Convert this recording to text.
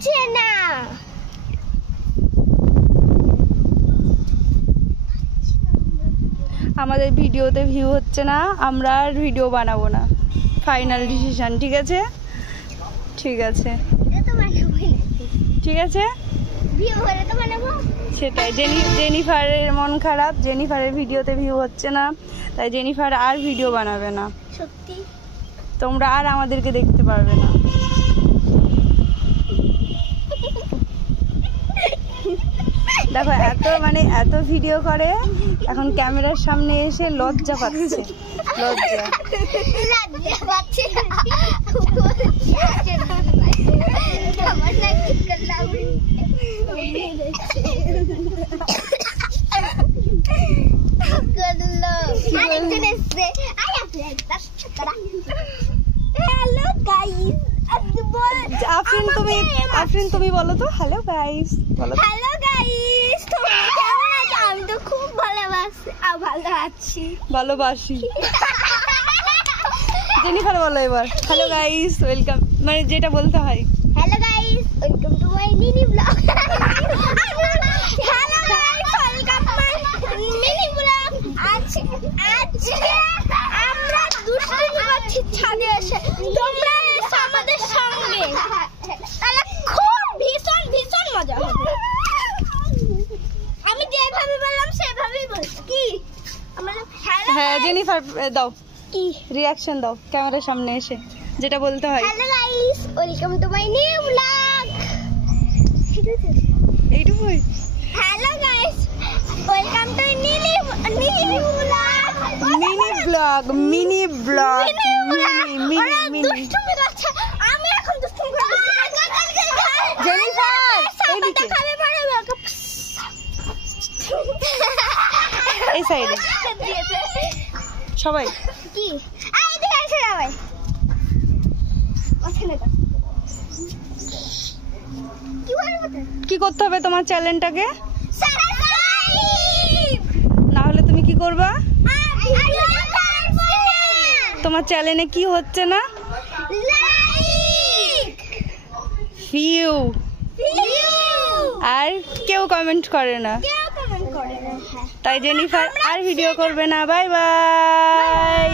হচ্ছে না। আমাদের ভিডিওতে ভিউ হচ্ছে না, আমরা আর ভিডিও বানাবো না, ফাইনাল ডিসিশন। ঠিক আছে, ঠিক আছে, ঠিক আছে, সেটাই। জেনিফারের মন খারাপ, জেনিফারের ভিডিওতে ভিউ হচ্ছে না, তাই জেনিফার আর ভিডিও বানাবে না। সত্যি তোমরা আর আমাদেরকে দেখতে পারবে না। দেখো এত ভিডিও করে, এখন ক্যামেরার সামনে এসে লজ্জা পাচ্ছে, লজ্জা। আফরিন তুমি বলো তো, হ্যালো গাইস বলো। হ্যালো গাইস, তোমরা কেমন আছো? আমি তো খুব ভালোবাসি। জেনিফার বলো এবার, হ্যালো গাইস ওয়েলকাম, মানে যেটা বলতে হয়। Hello guys, welcome to my mini blog. Hello guys, welcome my mini blog. আজকে আমরা দুষ্টুমি করছি ছাদে এসে, তোমরা এসো আমাদের সঙ্গে, তাহলে খুব ভীষণ মজা হবে। আমি যেভাবে বললাম সেভাবেই বলছি। কি হ্যাঁ জেনিফার দাও, কি রিয়াকশন দাও ক্যামেরার সামনে এসে, যেটা বলতে হয়। Hello guys, welcome to my new vlog. এইটুকুই। Hello guys, welcome to mini vlog. Mini vlog. দুষ্টুমি করছে, আমি এখন দুষ্টুমি করব। জেনিফার এইদিকে, এই সাইডে সবাই। কি এইদিকে এসে যাবে, ওখানে দাও। কি বলবো? কি করতে হবে তোমার চ্যানেলটাকে? না হলে তুমি কি করবা? তোমার চ্যানেলে কি হচ্ছে না? ভিউ। আর কেউ কমেন্ট করে না, তাই জেনিফার আর ভিডিও করবে না। Bye bye.